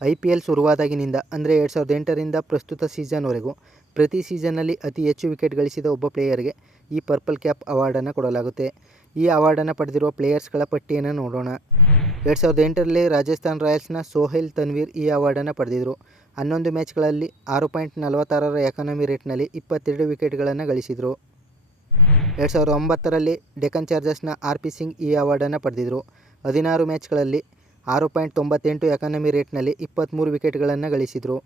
I P L ಶುರುವಾದಾಗಿನಿಂದ, ಅಂದರೆ ಎರಡು ಸಾವಿರದ ಎಂಟರಿಂದ ಪ್ರಸ್ತುತ ಸೀಸನ್ವರೆಗೂ, ಪ್ರತಿ ಸೀಸನ್ನಲ್ಲಿ ಅತಿ ಹೆಚ್ಚು ವಿಕೆಟ್ ಗಳಿಸಿದ ಒಬ್ಬ ಪ್ಲೇಯರ್ಗೆ ಈ ಪರ್ಪಲ್ ಕ್ಯಾಪ್ ಅವಾರ್ಡನ್ನು ಕೊಡಲಾಗುತ್ತೆ. ಈ ಅವಾರ್ಡನ್ನು ಪಡೆದಿರುವ ಪ್ಲೇಯರ್ಸ್ಗಳ ಪಟ್ಟಿಯನ್ನು ನೋಡೋಣ. ಎರಡು ಸಾವಿರದ ಎಂಟರಲ್ಲಿ ರಾಜಸ್ಥಾನ್ ರಾಯಲ್ಸ್ನ ಸೋಹೇಲ್ ತನ್ವೀರ್ ಈ ಅವಾರ್ಡನ್ನು ಪಡೆದಿದ್ದರು ಹನ್ನೊಂದು ಮ್ಯಾಚ್ಗಳಲ್ಲಿ ಆರು ಪಾಯಿಂಟ್ ನಲವತ್ತಾರರ ಎಕಾನಮಿ ರೇಟ್ನಲ್ಲಿ ಇಪ್ಪತ್ತೆರಡು ವಿಕೆಟ್ಗಳನ್ನು ಗಳಿಸಿದರು. ಎರಡು ಸಾವಿರದ ಒಂಬತ್ತರಲ್ಲಿ ಡೆಕ್ಕನ್ ಚಾರ್ಜರ್ಸ್ನ ಆರ್ ಪಿ ಸಿಂಗ್ ಈ ಅವಾರ್ಡನ್ನು ಪಡೆದಿದ್ದರು ಹದಿನಾರು ಮ್ಯಾಚ್ಗಳಲ್ಲಿ ಆರು ಪಾಯಿಂಟ್ ತೊಂಬತ್ತೆಂಟು ಎಕಾನಮಿ ರೇಟ್ನಲ್ಲಿ ಇಪ್ಪತ್ತ್ಮೂರು ವಿಕೆಟ್ಗಳನ್ನು ಗಳಿಸಿದರು.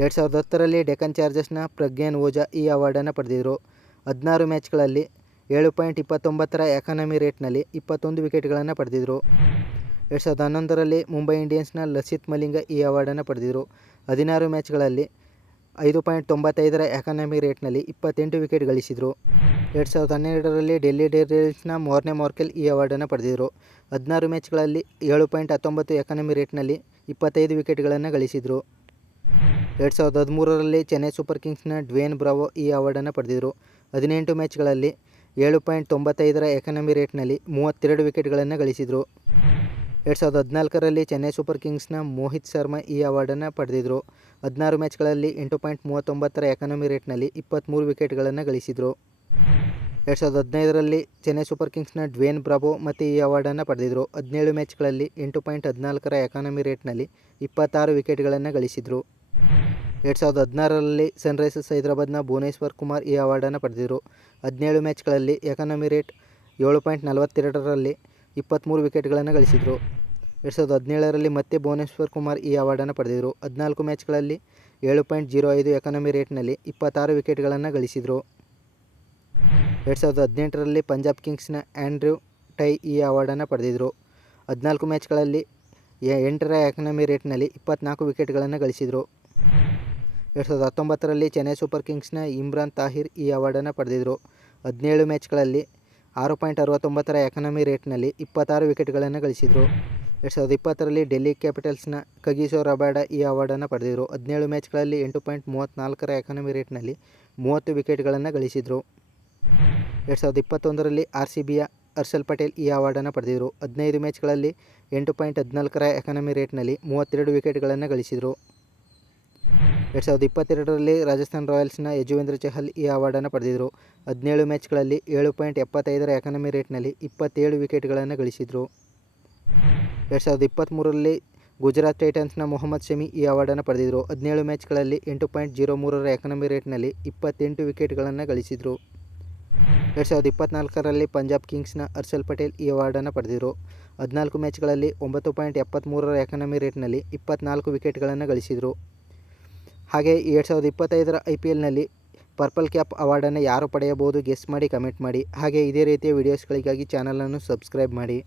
ಎರಡು ಸಾವಿರದ ಹತ್ತರಲ್ಲಿ ಡೆಕ್ಕನ್ ಚಾರ್ಜರ್ಸ್ನ ಪ್ರಜ್ಞಾನ್ ಓಜಾ ಈ ಅವಾರ್ಡನ್ನು ಪಡೆದಿದ್ದರು ಹದಿನಾರು ಮ್ಯಾಚ್ಗಳಲ್ಲಿ ಏಳು ಪಾಯಿಂಟ್ ಇಪ್ಪತ್ತೊಂಬತ್ತರ ಎಕಾನಮಿ ರೇಟ್ನಲ್ಲಿ ಇಪ್ಪತ್ತೊಂದು ವಿಕೆಟ್ಗಳನ್ನು ಪಡೆದಿದ್ದರು ಎರಡು ಸಾವಿರದ ಹನ್ನೊಂದರಲ್ಲಿ ಮುಂಬೈ ಇಂಡಿಯನ್ಸ್ನ ಲಸಿತ್ ಮಲಿಂಗ ಈ ಅವಾರ್ಡನ್ನು ಪಡೆದಿದ್ದರು ಹದಿನಾರು ಮ್ಯಾಚ್ಗಳಲ್ಲಿ ಐದು ಪಾಯಿಂಟ್ ತೊಂಬತ್ತೈದರ ಎಕಾನಮಿ ರೇಟ್ನಲ್ಲಿ ಇಪ್ಪತ್ತೆಂಟು ವಿಕೆಟ್ ಗಳಿಸಿದರು. ಎರಡು ಸಾವಿರದ ಹನ್ನೆರಡರಲ್ಲಿ ಡೆಲ್ಲಿ ಡೇರ್ಡೆವಿಲ್ಸ್ನ ಮೋರ್ನೆ ಮಾರ್ಕೆಲ್ ಈ ಅವಾರ್ಡನ್ನು ಪಡೆದಿದ್ದರು ಹದಿನಾರು ಮ್ಯಾಚ್ಗಳಲ್ಲಿ ಏಳು ಪಾಯಿಂಟ್ ಹತ್ತೊಂಬತ್ತು ಎಕಾನಮಿ ರೇಟ್ನಲ್ಲಿ ಇಪ್ಪತ್ತೈದು ವಿಕೆಟ್ಗಳನ್ನು ಗಳಿಸಿದರು. ಎರಡು ಸಾವಿರದ ಹದಿಮೂರರಲ್ಲಿ ಚೆನ್ನೈ ಸೂಪರ್ ಕಿಂಗ್ಸ್ನ ಡ್ವೇನ್ ಬ್ರಾವೋ ಈ ಅವಾರ್ಡನ್ನು ಪಡೆದಿದ್ದರು ಹದಿನೆಂಟು ಮ್ಯಾಚ್ಗಳಲ್ಲಿ ಏಳು ಪಾಯಿಂಟ್ ತೊಂಬತ್ತೈದರ ಎಕಾನಮಿ ರೇಟ್ನಲ್ಲಿ ಮೂವತ್ತೆರಡು ವಿಕೆಟ್ಗಳನ್ನು ಗಳಿಸಿದರು. ಎರಡು ಸಾವಿರದ ಹದಿನಾಲ್ಕರಲ್ಲಿ ಚೆನ್ನೈ ಸೂಪರ್ ಕಿಂಗ್ಸ್ನ ಮೋಹಿತ್ ಶರ್ಮಾ ಈ ಅವಾರ್ಡನ್ನು ಪಡೆದಿದ್ದರು ಹದಿನಾರು ಮ್ಯಾಚ್ಗಳಲ್ಲಿ ಎಂಟು ಪಾಯಿಂಟ್ ಮೂವತ್ತೊಂಬತ್ತರ ಎಕಾನಮಿ ರೇಟ್ನಲ್ಲಿ ಇಪ್ಪತ್ತ್ಮೂರು ವಿಕೆಟ್ಗಳನ್ನು ಗಳಿಸಿದರು. ಎರಡು ಸಾವಿರದ ಹದಿನೈದರಲ್ಲಿ ಚೆನ್ನೈ ಸೂಪರ್ ಕಿಂಗ್ಸ್ನ ಡ್ವೇನ್ ಬ್ರಾಬೋ ಮತ್ತು ಈ ಅವಾರ್ಡನ್ನು ಪಡೆದಿದ್ದರು ಹದಿನೇಳು ಮ್ಯಾಚ್ಗಳಲ್ಲಿ ಎಂಟು ಪಾಯಿಂಟ್ ಹದಿನಾಲ್ಕರ ಎಕಾನಮಿ ರೇಟ್ನಲ್ಲಿ ಇಪ್ಪತ್ತಾರು ವಿಕೆಟ್ಗಳನ್ನು ಗಳಿಸಿದರು. ಎರಡು ಸಾವಿರದ ಹದಿನಾರರಲ್ಲಿ ಸನ್ರೈಸರ್ಸ್ ಹೈದರಾಬಾದ್ನ ಭುವನೇಶ್ವರ್ ಕುಮಾರ್ ಈ ಅವಾರ್ಡನ್ನು ಪಡೆದಿದ್ದರು ಹದಿನೇಳು ಮ್ಯಾಚ್ಗಳಲ್ಲಿ ಎಕಾನಮಿ ರೇಟ್ ಏಳು ಪಾಯಿಂಟ್ ನಲವತ್ತೆರಡರಲ್ಲಿ ಇಪ್ಪತ್ತ್ಮೂರು ವಿಕೆಟ್ಗಳನ್ನು ಗಳಿಸಿದರು. ಎರಡು ಸಾವಿರದ ಹದಿನೇಳರಲ್ಲಿ ಮತ್ತೆ ಭುವನೇಶ್ವರ್ ಕುಮಾರ್ ಈ ಅವಾರ್ಡನ್ನು ಪಡೆದಿದ್ದರು ಹದಿನಾಲ್ಕು ಮ್ಯಾಚ್ಗಳಲ್ಲಿ ಏಳು ಪಾಯಿಂಟ್ ಜೀರೋ ಐದು ಎಕಾನಮಿ ರೇಟ್ನಲ್ಲಿ ಇಪ್ಪತ್ತಾರು ವಿಕೆಟ್ಗಳನ್ನು ಗಳಿಸಿದರು. ಎರಡು ಸಾವಿರದ ಹದಿನೆಂಟರಲ್ಲಿ ಪಂಜಾಬ್ ಕಿಂಗ್ಸ್ನ ಆ್ಯಂಡ್ರ್ಯೂ ಟೈ ಈ ಅವಾರ್ಡನ್ನು ಪಡೆದಿದ್ದರು ಹದಿನಾಲ್ಕು ಮ್ಯಾಚ್ಗಳಲ್ಲಿ ಎಂಟರ ಎಕಾನಮಿ ರೇಟ್ನಲ್ಲಿ ಇಪ್ಪತ್ನಾಲ್ಕು ವಿಕೆಟ್ಗಳನ್ನು ಗಳಿಸಿದರು. ಎರಡು ಸಾವಿರದ ಹತ್ತೊಂಬತ್ತರಲ್ಲಿ ಚೆನ್ನೈ ಸೂಪರ್ ಕಿಂಗ್ಸ್ನ ಇಮ್ರಾನ್ ತಾಹಿರ್ ಈ ಅವಾರ್ಡನ್ನು ಪಡೆದಿದ್ದರು ಹದಿನೇಳು ಮ್ಯಾಚ್ಗಳಲ್ಲಿ ಆರು ಪಾಯಿಂಟ್ ಅರವತ್ತೊಂಬತ್ತರ ಎಕಾನಮಿ ರೇಟ್ನಲ್ಲಿ ಇಪ್ಪತ್ತಾರು ವಿಕೆಟ್ಗಳನ್ನು ಗಳಿಸಿದರು. ಎರಡು ಸಾವಿರದ ಇಪ್ಪತ್ತರಲ್ಲಿ ಡೆಲ್ಲಿ ಕ್ಯಾಪಿಟಲ್ಸ್ನ ಕಗಿಸೋ ರಬಾಡ ಈ ಅವಾರ್ಡನ್ನು ಪಡೆದಿದ್ದರು ಹದಿನೇಳು ಮ್ಯಾಚ್ಗಳಲ್ಲಿ ಎಂಟು ಪಾಯಿಂಟ್ ಮೂವತ್ತ್ನಾಲ್ಕರ ಎಕಾನಮಿ ರೇಟ್ನಲ್ಲಿ ಮೂವತ್ತು ವಿಕೆಟ್ಗಳನ್ನು ಗಳಿಸಿದರು. ಎರಡು ಸಾವಿರದ ಇಪ್ಪತ್ತೊಂದರಲ್ಲಿ ಆರ್ ಸಿ ಬಿಯ ಹರ್ಷಲ್ ಪಟೇಲ್ ಈ ಅವಾರ್ಡನ್ನು ಪಡೆದಿದ್ದರು ಹದಿನೈದು ಮ್ಯಾಚ್ಗಳಲ್ಲಿ ಎಂಟು ಪಾಯಿಂಟ್ ಹದಿನಾಲ್ಕರ ಎಕಾನಮಿ ರೇಟ್ನಲ್ಲಿ ಮೂವತ್ತೆರಡು ವಿಕೆಟ್ಗಳನ್ನು ಗಳಿಸಿದರು. ಎರಡು ಸಾವಿರದ ಇಪ್ಪತ್ತೆರಡರಲ್ಲಿ ರಾಜಸ್ಥಾನ್ ರಾಯಲ್ಸ್ನ ಯಜುವೇಂದ್ರ ಚಹಲ್ ಈ ಅವಾರ್ಡನ್ನು ಪಡೆದಿದ್ದರು ಹದಿನೇಳು ಮ್ಯಾಚ್ಗಳಲ್ಲಿ ಏಳು ಪಾಯಿಂಟ್ ಎಪ್ಪತ್ತೈದರ ಎಕಾನಮಿ ರೇಟ್ನಲ್ಲಿ ಇಪ್ಪತ್ತೇಳು ವಿಕೆಟ್ಗಳನ್ನು ಗಳಿಸಿದರು. ಎರಡು ಸಾವಿರದ ಇಪ್ಪತ್ತ್ಮೂರರಲ್ಲಿ ಗುಜರಾತ್ ಟೈಟನ್ಸ್ನ ಮೊಹಮ್ಮದ್ ಶಮಿ ಈ ಅವಾರ್ಡನ್ನು ಪಡೆದಿದ್ದರು. ಹದಿನೇಳು ಮ್ಯಾಚ್ಗಳಲ್ಲಿ ಎಂಟು ಪಾಯಿಂಟ್ ಜೀರೋ ಮೂರರ ಎಕನಮಿ ರೇಟ್ನಲ್ಲಿ ಇಪ್ಪತ್ತೆಂಟು ವಿಕೆಟ್ಗಳನ್ನು ಗಳಿಸಿದರು. ಎರಡು ಸಾವಿರದ ಇಪ್ಪತ್ತ್ನಾಲ್ಕರಲ್ಲಿ ಪಂಜಾಬ್ ಕಿಂಗ್ಸ್ನ ಹರ್ಷಲ್ ಪಟೇಲ್ ಈ ಅವಾರ್ಡನ್ನು ಪಡೆದಿದ್ದರು ಹದಿನಾಲ್ಕು ಮ್ಯಾಚ್ಗಳಲ್ಲಿ ಒಂಬತ್ತು ಪಾಯಿಂಟ್ ಎಪ್ಪತ್ತ್ಮೂರರ ಎಕಾನಮಿ ರೇಟ್ನಲ್ಲಿ ಇಪ್ಪತ್ನಾಲ್ಕು ವಿಕೆಟ್ಗಳನ್ನು ಗಳಿಸಿದರು. ಹಾಗೆ ಎರಡು ಸಾವಿರದ ಇಪ್ಪತ್ತೈದರ ಐ ಪಿ ಎಲ್ನಲ್ಲಿ ಪರ್ಪಲ್ ಕ್ಯಾಪ್ ಅವಾರ್ಡನ್ನು ಯಾರು ಪಡೆಯಬಹುದು ಗೆಸ್ ಮಾಡಿ ಕಮೆಂಟ್ ಮಾಡಿ. ಹಾಗೆ ಇದೇ ರೀತಿಯ ವಿಡಿಯೋಸ್ಗಳಿಗಾಗಿ ಚಾನಲನ್ನು ಸಬ್ಸ್ಕ್ರೈಬ್ ಮಾಡಿ.